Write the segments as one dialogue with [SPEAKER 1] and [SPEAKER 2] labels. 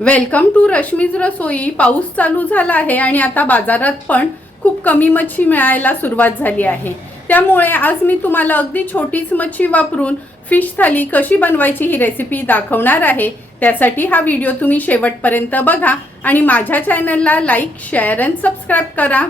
[SPEAKER 1] Welcome to Rashmi's रसोई पाऊस चालू झाला आहे आणि आता बाजारात पण खूप कमी मच्छी मिळायला सुरुवात झाली आहे. त्यामुळे आज मी तुम्हाला अगदी छोटीच मच्छी वापरून फिश थाली कशी बनवायची ही रेसिपी दाखवणार आहे. त्यासाठी हा व्हिडिओ तुम्ही शेवटपर्यंत बघा आणि माझ्या चॅनलला लाईक शेअर अँड सबस्क्राईब करा.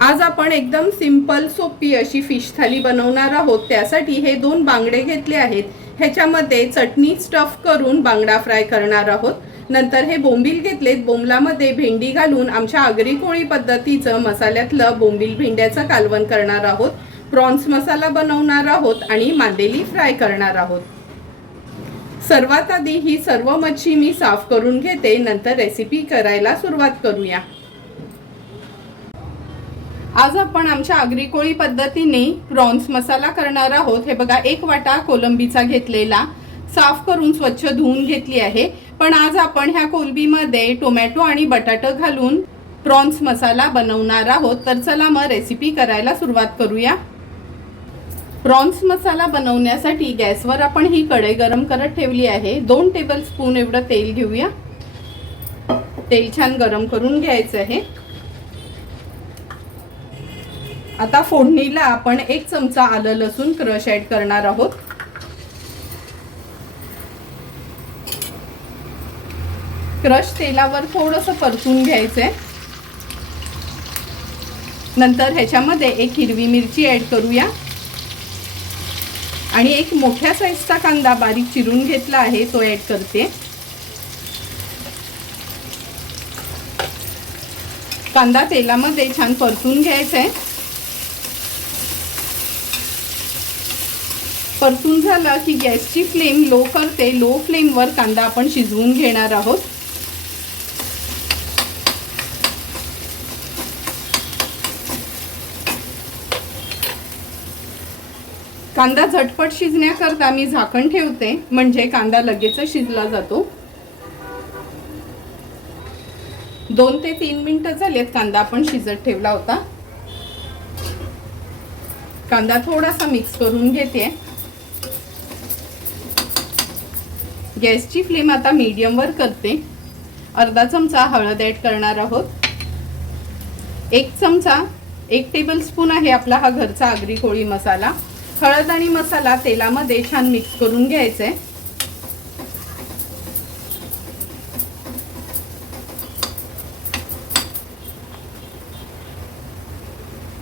[SPEAKER 1] आज आपण एकदम सिंपल सोपी अशी फिश थाली बनवणार आहोत. त्यासाठी हे दोन बांगडे घेतले आहेत. ह्याच्यामध्ये चटणी स्टफ करून बांगडा फ्राय करणार आहोत. नंतर हे बोंबील घेतलेत. बोंबलामध्ये भेंडी घालून आमच्या आगरी कोळी पद्धतीचं मसाल्यातलं बोंबील भेंड्याचं कालवण करणार आहोत. प्रॉन्स मसाला बनवणार आहोत आणि मांदेली फ्राय करणार आहोत. सर्वात आधी ही सर्व मच्छी मी साफ करून घेते. नंतर रेसिपी करायला सुरुवात करूया. आज आपण आमच्या आगरी कोळी पद्धतीने प्रॉन्स मसाला करणार आहोत. हे बघा एक वाटा कोलंबीचा घेतलेला. साफ करून स्वच्छ धुवून घेतली आहे. पण आज आपण ह्या कोलंबीमध्ये टोमॅटो आणि बटाटा घालून प्रॉन्स मसाला बनवणार आहोत. तर चला मग रेसिपी करायला सुरुवात करूया. प्रॉन्स मसाला बनवण्यासाठी गॅसवर आपण ही कढई गरम करत ठेवली आहे. दोन टेबल स्पून एवढं तेल घेऊया. तेल छान गरम करून घ्यायचं आहे. आता फोडणीला आपण एक चमचा आलं लसूण क्रश ऍड करणार आहोत. क्रश तेलावर थोडस परतून घ्यायचंय. नंतर ह्याच्यामध्ये एक हिरवी मिरची ऍड करूया. आणि एक मोठ्या साईजचा कांदा बारीक चिरून घेतला आहे तो ऍड करते. कांदा तेलामध्ये छान परतून घ्यायचा आहे परतून झाला की गॅसची फ्लेम लो करते. लो फ्लेमवर कांदा आपण शिजवून घेणार आहोत. कांदा झटपट शिजण्याकरता मी झाकण ठेवते. म्हणजे कांदा लगेच शिजला जातो. दोन ते तीन मिनटं झालेत कांदा आपण शिजत ठेवला होता. कांदा थोडासा मिक्स करून घेते. गॅसची फ्लेम आता मीडियमवर करते. अर्धा चमचा हळद ॲड करणार आहोत. एक चमचा एक टेबल स्पून आहे आपला हा घरचा आगरी कोळी मसाला. हळद आणि मसाला तेलामध्ये छान मिक्स करून घ्यायचा आहे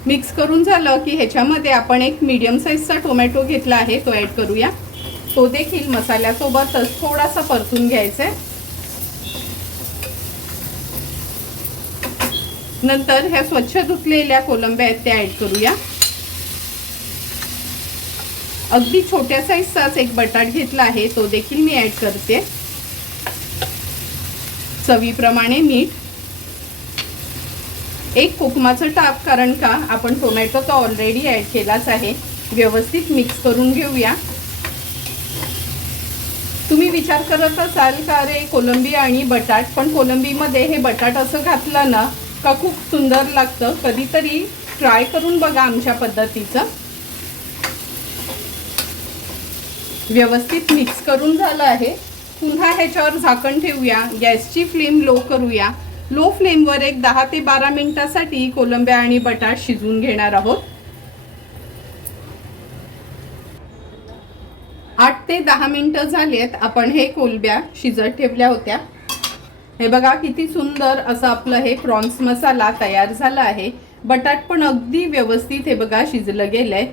[SPEAKER 1] मिक्स करून झालं की ह्याच्यामध्ये आपण एक मीडियम साईजचा टोमॅटो घेतला आहे तो ॲड करूया. तो देखील मसाल्यासोबतच थोडासा परतून घ्यायचा आहे. नंतर ह्या स्वच्छ धुतलेल्या कोलंब्या आहेत त्या ॲड करूया. अगदी छोट्या साईजचाच एक बटाट घेतला आहे तो देखील मी ॲड करते. चवीप्रमाणे मीठ. एक कोकमाचं टाप कारण का आपण टोमॅटो तर ऑलरेडी ॲड केलाच आहे. व्यवस्थित मिक्स करून घेऊया. तुम्ही विचार करत असाल का रे कोलंबी आणि बटाट. पण कोलंबीमध्ये हे बटाट असं घातलं ना का खूप सुंदर लागतं. कधीतरी ट्राय करून बघा आमच्या पद्धतीचं. व्यवस्थित मिक्स करून झालं आहे. पुन्हा ह्याच्यावर झाकण ठेवूया. गॅसची फ्लेम लो करूया. लो फ्लेमवर एक दहा ते बारा मिनटासाठी कोलंब्या आणि बटाट शिजवून घेणार आहोत. ते दहा मिनिटं झालेत. आपण हे कोलब्या शिजत ठेवल्या होत्या. हे बघा किती सुंदर असं आपलं हे प्रॉन्स मसाला तयार झाला आहे. बटाट पण अगदी व्यवस्थित हे बघा शिजलं गेलंय.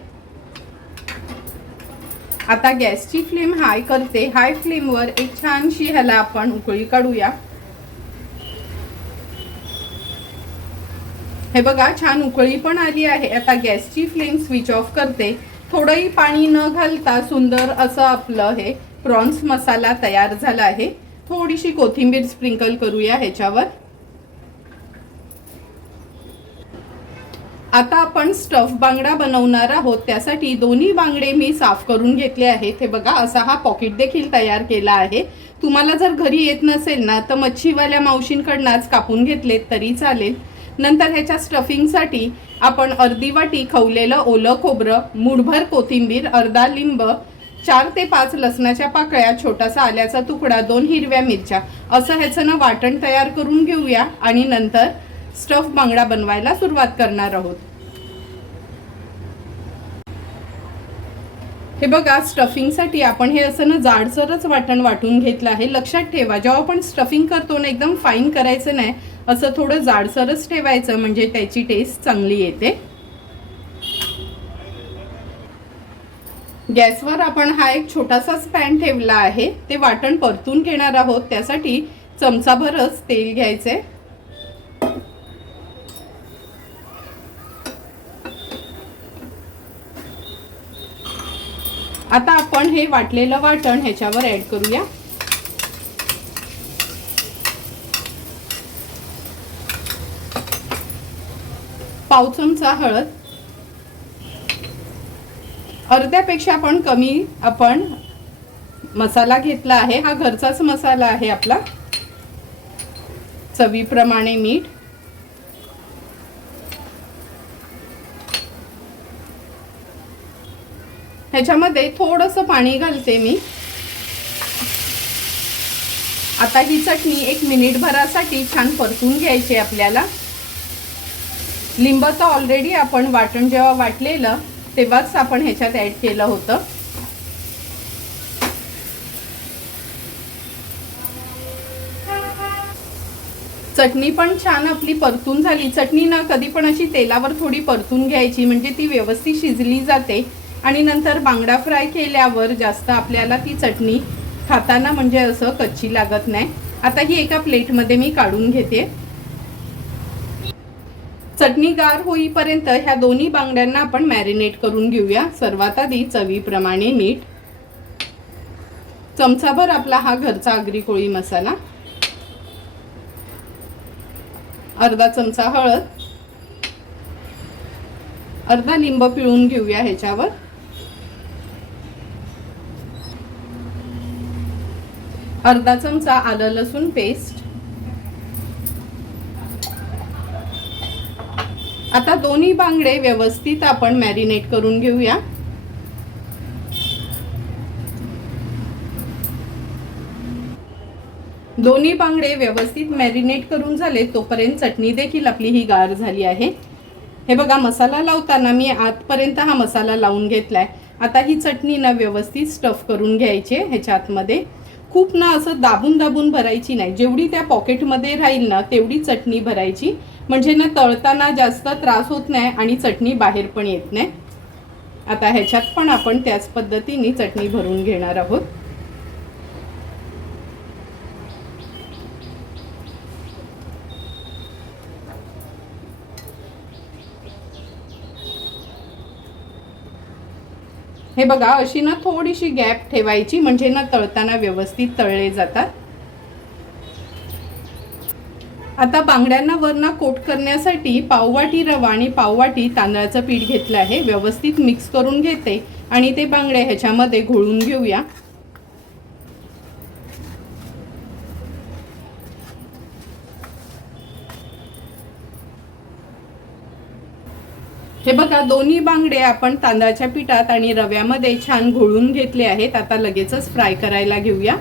[SPEAKER 1] आता गॅसची फ्लेम हाय करते. हाय फ्लेमवर एक छानशी ह्याला आपण उकळी काढूया. हे बघा छान उकळी पण आली आहे. आता गॅसची फ्लेम स्विच ऑफ करते. थोडंही पाणी न घालता सुंदर असं आपलं हे प्रॉन्स मसाला तयार झाला आहे. थोडीशी कोथिंबीर स्प्रिंकल करूया ह्याच्यावर. आता आपण स्टफ बांगडा बनवणार आहोत. त्यासाठी दोन्ही बांगडे मी साफ करून घेतले आहेत. हे बघा असा हा पॉकेट देखील तयार केला आहे. तुम्हाला जर घरी येत नसेल ना तर मच्छीवाल्या मावशींकडनंच कापून घेतलेत तरी चालेल. नंतर ह्याच्या स्टफिंगसाठी आपण अर्धी वाटी खवलेलं ओलं खोबरं मुठभर कोथिंबीर अर्धा लिंब चार ते पाच लसणाच्या पाकळ्या छोटासा आल्याचा तुकडा दोन हिरव्या मिरच्या असं ह्याचं ना वाटण तयार करून घेऊया आणि नंतर स्टफ बांगडा बनवायला सुरुवात करणार आहोत. हे बघा स्टफिंगसाठी आपण हे असं ना जाडसरच वाटण वाटून घेतलं आहे. लक्षात ठेवा जेव्हा आपण स्टफिंग करतो ना एकदम फाईन करायचं नाही असं थोडं जाडसरच ठेवायचं म्हणजे त्याची टेस्ट चांगली येते. गॅसवर आपण हा एक छोटासाच पॅन ठेवला आहे. ते वाटण परतून घेणार आहोत. त्यासाठी चमचाभरच तेल घ्यायचे. आता आपण हे वाटलेलं वाटण ह्याच्यावर ऍड करूया. पाव चमचा हळद. अर्ध्यापेक्षा पण कमी आपण मसाला घेतला आहे. हा घरचाच मसाला आहे आपला. चवीप्रमाणे मीठ. ह्याच्यामध्ये थोडंसं पाणी घालते मी. आता ही चटणी एक मिनिट भरासाठी छान परतून घ्यायची आपल्याला. लिंबाचं ऑलरेडी आपण वाटण जेव्हा वाटलेलं तेव्हाच आपण ह्याच्यात ॲड केलं होतं. चटणी पण छान आपली परतून झाली. चटणी ना कधी पण अशी तेलावर थोडी परतून घ्यायची म्हणजे ती व्यवस्थित शिजली जाते. आणि नंतर बांगडा फ्राय केल्यावर जास्त आपल्याला ती चटणी खाताना म्हणजे असं कच्ची लागत नाही. आता ही एका प्लेटमध्ये मी काढून घेते. चटणी गार होईपर्यंत ह्या दोन्ही बांगड्यांना आपण मॅरिनेट करून घेऊया. सर्वात आधी चवीप्रमाणे मीठ. चमचाभर आपला हा घरचा आगरी कोळी मसाला. अर्धा चमचा हळद. अर्धा लिंब पिळून घेऊया ह्याच्यावर. अर्धा चमचा आलं लसूण पेस्ट आता दोन्ही बांगडे व्यवस्थित आपण मॅरिनेट करून घेऊया. दोन्ही बांगडे व्यवस्थित मॅरिनेट करून झाले तोपर्यंत चटणी देखील आपली ही गार झाली आहे. हे बघा मसाला लावताना मी आतपर्यंत हा मसाला लावून घेतलाय. आता ही चटणी ना व्यवस्थित स्टफ करून घ्यायची ह्याच्या आतमध्ये खूप ना असं दाबून दाबून भरायची नाही. जेवढी त्या पॉकेटमध्ये राहील ना तेवढी चटणी भरायची. म्हणजे ना तळताना जास्त त्रास होत नाही आणि चटणी बाहेर पण येत नाही. आता ह्याच्यात पण आपण त्याच पद्धतीने चटणी भरून घेणार आहोत. हे बघा अशी ना थोडीशी गॅप ठेवायची म्हणजे ना तळताना व्यवस्थित तळले जातात. आता बांगड्यांना वरना कोट करण्यासाठी पाववाटी रवा आणि पाववाटी तांदळाचं पीठ घेतलं आहे. व्यवस्थित मिक्स करून घेते. आणि ते बांगडे ह्याच्यामध्ये घोळून घेऊया. हे बघा दोन्ही बांगडे आपण तांदळाच्या पिठात आणि रव्यामध्ये छान घोळून घेतले आहेत. आता लगेचच फ्राय करायला घेऊया.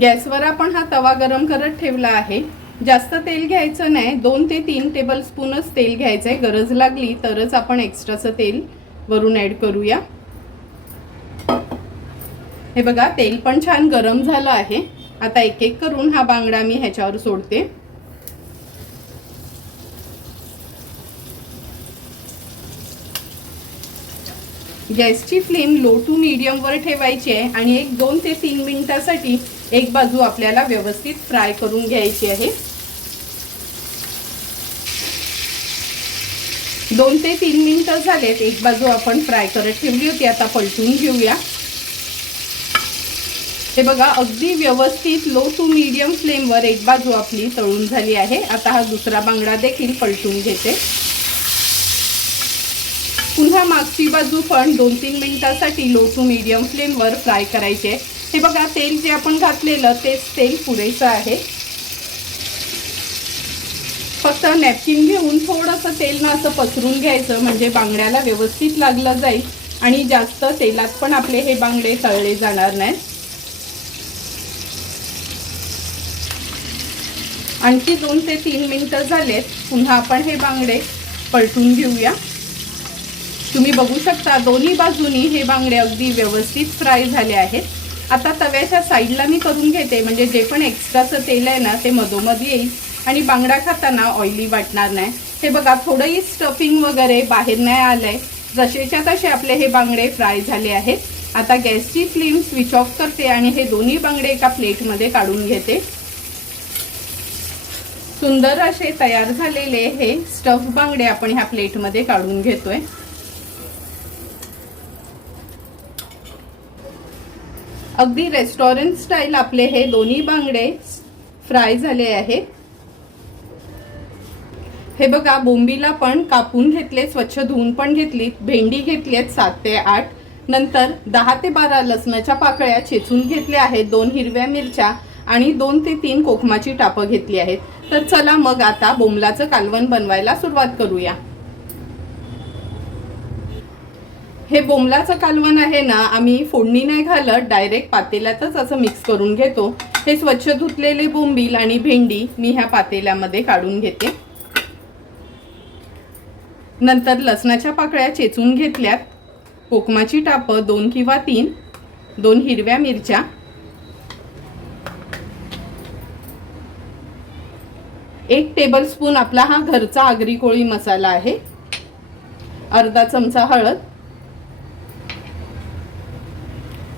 [SPEAKER 1] गॅसवर आपण हा तवा गरम करत ठेवला आहे. जास्त तेल घ्यायचं नाही. दोन ते तीन टेबल स्पूनच तेल घ्यायचं आहे गरज लागली तरच आपण एक्स्ट्राचं तेल वरून ॲड करूया. हे बघा तेल पण छान गरम झालं आहे. आता एक एक करून हा बांगडा मी ह्याच्यावर सोडते. गॅसची फ्लेम लो टू मीडियमवर ठेवायची आहे आणि एक दोन ते तीन मिनिटासाठी एक बाजू आपल्याला व्यवस्थित फ्राय करून घ्यायची आहे. दोन ते तीन मिनिटं झालेत एक बाजू आपण फ्राय करत ठेवली होती आता पलटून घेऊया. हे बघा अगदी व्यवस्थित लो टू मीडियम फ्लेमवर एक बाजू आपली तळून झाली आहे. आता हा दुसरा बांगडा देखील पलटून घेते. पुन्हा मागची बाजू पण दोन तीन मिनिटासाठी लो टू मीडियम फ्लेमवर फ्राय करायचे हे बघा तेल जे आपण घातलेलं तेच तेल पुरेसं आहे. फक्त नॅपकिन घेऊन थोडंसं तेल ना असं पसरून घ्यायचं म्हणजे बांगड्याला व्यवस्थित लागलं जाईल. आणि जास्त तेलात पण आपले हे बांगडे तळले जाणार नाहीत. आणखी दोन ते तीन मिनिटं झालेत. पुन्हा आपण हे बांगडे पलटून घेऊया. तुम्ही बघू शकता दोन्ही बाजूनी हे बांगडे अगदी व्यवस्थित फ्राय झाले आहेत. आता तव्याच्या साईडला मी करून घेते. म्हणजे जे पण एक्स्ट्राचं तेल आहे ना ते मधोमध येईल. आणि बांगडा खाताना ऑइली वाटणार नाही. हे बघा थोडंही स्टफिंग वगैरे बाहेर नाही आलंय. जसेच्या तसे आपले हे बांगडे फ्राय झाले आहेत. आता गॅसची फ्लेम स्विच ऑफ करते आणि हे दोन्ही बांगडे एका प्लेटमध्ये काढून घेते. सुंदर असे तयार झालेले हे स्टफ बांगडे आपण ह्या प्लेटमध्ये काढून घेतोय. अगदी रेस्टॉरंट स्टाईल आपले हे दोन्ही बांगडे फ्राय झाले आहे हे बघा बोंबीला पण कापून घेतले स्वच्छ धुवून पण घेतली भेंडी घेतली आहेत सात ते आठ. नंतर दहा ते बारा लसणाच्या पाकळ्या चेचून घेतल्या आहेत दोन हिरव्या मिरच्या आणि दोन ते तीन कोकमाची टापं घेतली आहेत. तर चला मग आता बोंबलाचं कालवण बनवायला सुरुवात करूया. हे बोंबलाचं कालवण आहे ना आम्ही फोडणी नाही घालत डायरेक्ट पातेल्यातच असं मिक्स करून घेतो. हे स्वच्छ धुतलेले बोंबील आणि भेंडी मी ह्या पातेल्यामध्ये काढून घेते. नंतर लसणाच्या पाकळ्या चेचून घेतल्यात. कोकमाची टापं दोन किंवा तीन. दोन हिरव्या मिरच्या. एक टेबलस्पून आपला हा घरचा आगरी कोळी मसाला आहे. अर्धा चमचा हळद.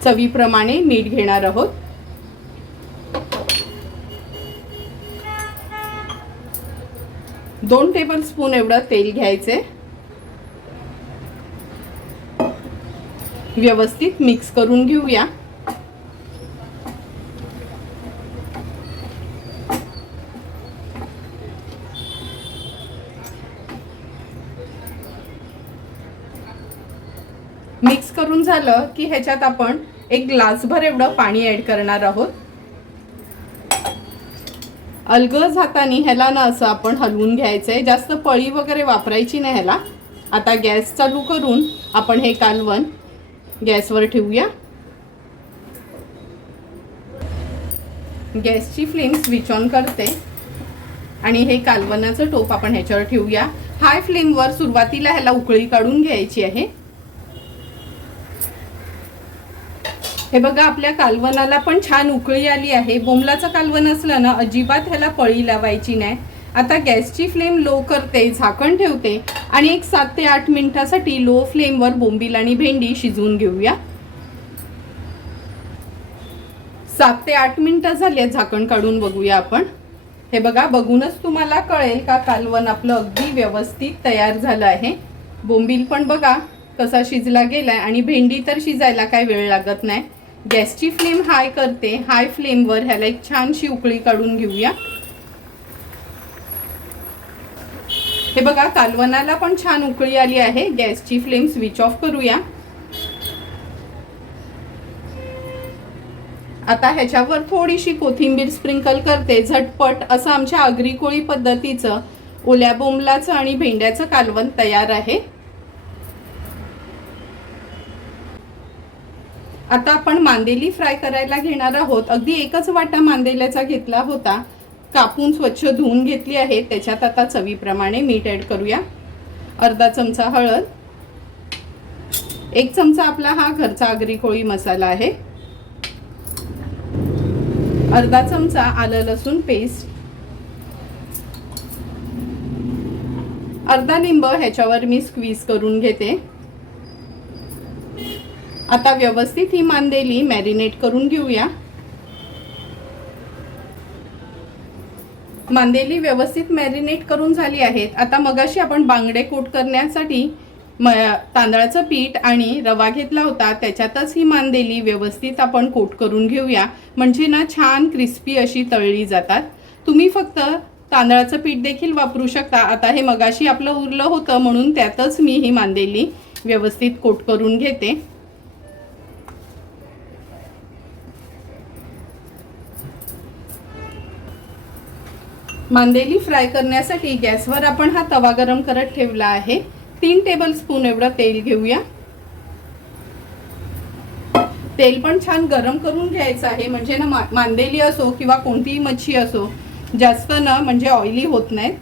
[SPEAKER 1] चवीप्रमाणे मीठ घेणार आहोत. दोन टेबल स्पून एवढं तेल घ्यायचे. व्यवस्थित मिक्स करून घेऊया मिक्स करून झालं की ह्याच्यात आपण एक ग्लासभर एवढं पाणी ॲड करणार आहोत. अलगज हाताने ह्याला ना असं आपण हलवून घ्यायचं आहे जास्त पळी वगैरे वापरायची नाही ह्याला. आता गॅस चालू करून आपण हे कालवण गॅसवर ठेवूया. गॅसची फ्लेम स्विच ऑन करते. आणि हे कालवनाचं टोप आपण ह्याच्यावर ठेवूया. हाय फ्लेमवर सुरुवातीला ह्याला उकळी काढून घ्यायची आहे. हे बघा आपल्या कालवनाला पण छान उकळी आली आहे. बोंबलाचं कालवण असलं ना अजिबात ह्याला पळी लावायची नाही. आता गॅसची फ्लेम लो करते झाकण ठेवते आणि एक सात ते आठ मिनिटासाठी लो फ्लेमवर बोंबील आणि भेंडी शिजवून घेऊया. सात ते आठ मिनिटं झाली झाकण काढून बघूया आपण. हे बघा बघूनच तुम्हाला कळेल का कालवण आपलं अगदी व्यवस्थित तयार झालं आहे. बोंबील पण बघा कसा शिजला गेलाय आणि भेंडी तर शिजायला काय वेळ लागत नाही. गॅसची फ्लेम हाय करते. हाय फ्लेमवर ह्याला एक छानशी उकळी काढून घेऊया. हे बघा कालवनाला पण छान उकळी आली आहे. गॅसची फ्लेम स्विच ऑफ करूया. आता ह्याच्यावर थोडीशी कोथिंबीर स्प्रिंकल करते. झटपट असं आमच्या आगरी कोळी पद्धतीचं ओल्या बोंबलाचं आणि भेंड्याचं कालवण तयार आहे. आता आपण मांदेली फ्राय करायला घेणार आहोत. अगदी एकच वाटा मांदेल्याचा घेतला होता. कापून स्वच्छ धुवून घेतली आहे. त्याच्यात आता चवीप्रमाणे मीठ ॲड करूया. अर्धा चमचा हळद. एक चमचा आपला हा घरचा आगरी कोळी मसाला आहे. अर्धा चमचा आलं लसूण पेस्ट अर्धा लिंब ह्याच्यावर मी स्क्वीज करून घेते. आता व्यवस्थित ही मांदेली मॅरिनेट करून घेऊया. मांदेली व्यवस्थित मॅरिनेट करून झाली आहेत. आता मगाशी आपण बांगडे कोट करण्यासाठी म तांदळाचं पीठ आणि रवा घेतला होता. त्याच्यातच ही मांदेली व्यवस्थित आपण कोट करून घेऊया. म्हणजे ना छान क्रिस्पी अशी तळली जातात. तुम्ही फक्त तांदळाचं पीठ देखील वापरू शकता. आता हे मगाशी आपलं उरलं होतं म्हणून त्यातच मी ही मांदेली व्यवस्थित कोट करून घेते. मांदेली फ्राय करण्यासाठी गॅसवर आपण हा तवा गरम करत ठेवला आहे. तीन टेबल स्पून एवढं तेल घेऊया. तेल पण छान गरम करून घ्यायचं आहे. म्हणजे ना मा- मांदेली असो किंवा कोणतीही मच्छी असो जास्त ना म्हणजे ऑइली होत नाही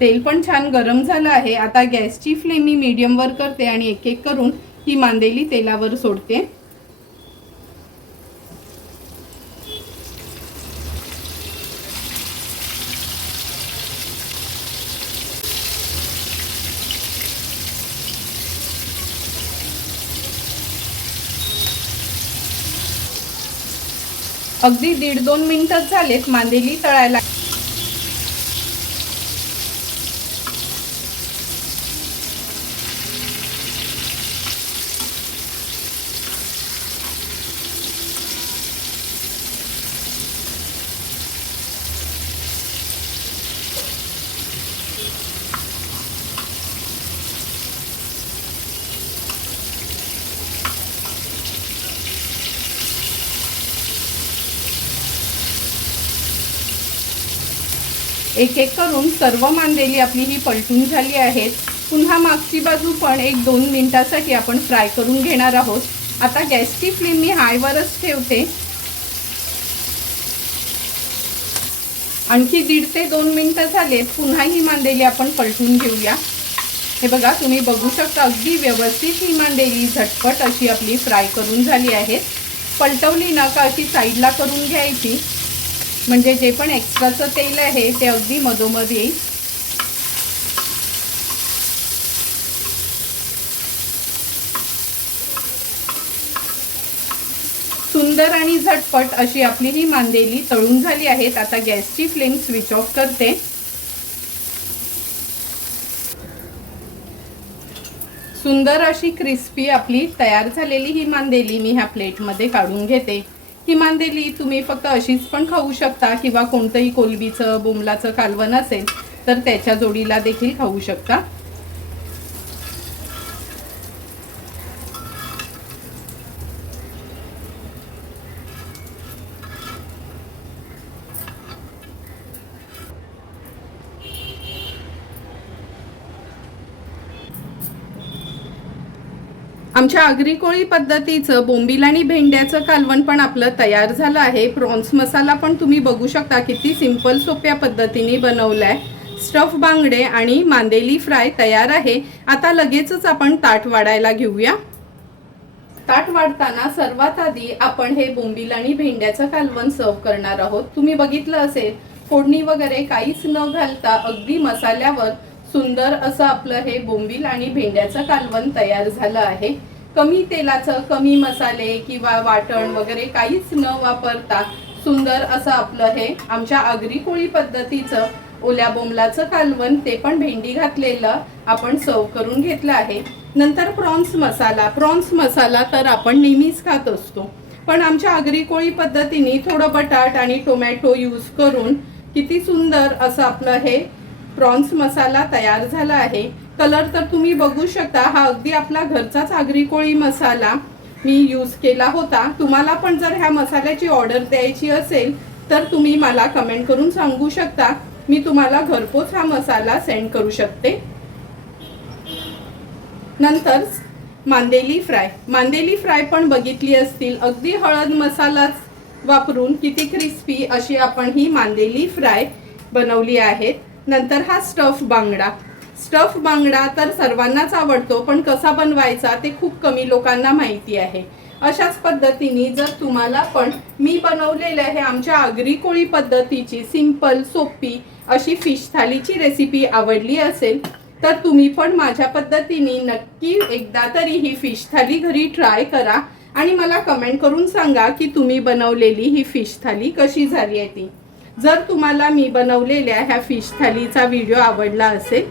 [SPEAKER 1] तेल पण छान गरम झालं आहे. आता गॅसची फ्लेम मी मीडियमवर करते आणि एक एक करून ही मांदेली तेलावर सोडते. अगदी दीड दोन मिनिटच झालेत मांदेली तळायला. एक एक करून सर्व मांदेली आपली ही पलटून झाली आहेत. पुन्हा मागची बाजू पण एक दोन मिनिटासाठी आपण फ्राय करून घेणार आहोत. आता गॅसची फ्लेम मी हायवरच ठेवते. आणखी दीड ते दोन मिनटं झाले पुन्हा ही मांदेली आपण पलटून घेऊया. हे बघा तुम्ही बघू शकता अगदी व्यवस्थित ही मांदेली झटपट अशी आपली फ्राय करून झाली आहे. पलटवली ना का अशी साईडला करून घ्यायची. म्हणजे जे पण एक्स्ट्राचं तेल आहे ते अगदी मधोमध येईल. सुंदर आणि झटपट अशी आपली ही मांदेली तळून झाली आहेत. आता गॅसची फ्लेम स्विच ऑफ करते. सुंदर अशी क्रिस्पी आपली तयार झालेली ही मांदेली मी ह्या प्लेटमध्ये काढून घेते. ही मांदेली तुम्ही फक्त अशीच पण खाऊ शकता किंवा कोणतंही कोलबीचं बोंबलाचं कालवण असेल तर त्याच्या जोडीला देखील खाऊ शकता. आमच्या आगरी कोळी पद्धतीचं बोंबील आणि भेंड्याचं कालवण पण आपलं तयार झालं आहे. प्रॉन्स मसाला पण तुम्ही बघू शकता किती सिंपल सोप्या पद्धतीने बनवलाय. स्टफ बांगडे आणि मांदेली फ्राय तयार आहे. आता लगेचच आपण ताट वाढायला घेऊया. ताट वाढताना सर्वात आधी आपण हे बोंबील आणि भेंड्याचं कालवण सर्व करणार आहोत. तुम्ही बघितलं असेल फोडणी वगैरे काहीच न घालता अगदी मसाल्यावर सुंदर असं आपलं हे बोंबील आणि भेंड्याचं कालवण तयार झालं आहे. कमी तेलाचं कमी मसाले किंवा वाटण वगैरे काहीच न वापरता सुंदर असं आपलं हे आमच्या आगरी कोळी पद्धतीचं ओल्या बोंबलाचं कालवण ते पण भेंडी घातलेलं आपण सर्व करून घेतलं आहे. नंतर प्रॉन्स मसाला प्रॉन्स मसाला तर आपण नेहमीच खात असतो. पण आमच्या आगरी कोळी पद्धतीने थोडं बटाट आणि टोमॅटो यूज करून किती सुंदर असं आपलं हे प्रॉन्स मसाला तयार झाला आहे. कलर तर तुम्ही बघू शकता. हा अगदी आपला घरचाच आगरी कोळी मसाला मी यूज केला होता. तुम्हाला पण जर ह्या मसाल्याची ऑर्डर द्यायची असेल तर तुम्ही मला कमेंट करून सांगू शकता. मी तुम्हाला घरपोच हा मसाला सेंड करू शकते. नंतर मांदेली फ्राय. मांदेली फ्राय पण बघितली असतील. अगदी हळद मसालाच वापरून किती क्रिस्पी अशी आपण ही मांदेली फ्राय बनवली आहेत नंतर हा स्टफ बांगडा. स्टफ बांगडा तर सर्वांनाच आवडतो पण कसा बनवायचा ते खूप कमी लोकांना माहिती आहे. अशाच पद्धतीने जर तुम्हाला पण मी बनवलेलं हे आमच्या आगरी कोळी पद्धतीची सिंपल सोपी अशी फिश थालीची रेसिपी आवडली असेल तर तुम्ही पण माझ्या पद्धतीने नक्की एकदा तरी ही फिश थाली घरी ट्राय करा आणि मला कमेंट करून सांगा की तुम्ही बनवलेली ही फिश थाली कशी झाली आहे ती. जर तुम्हाला मी बनवलेल्या ह्या फिश थालीचा व्हिडिओ आवडला असेल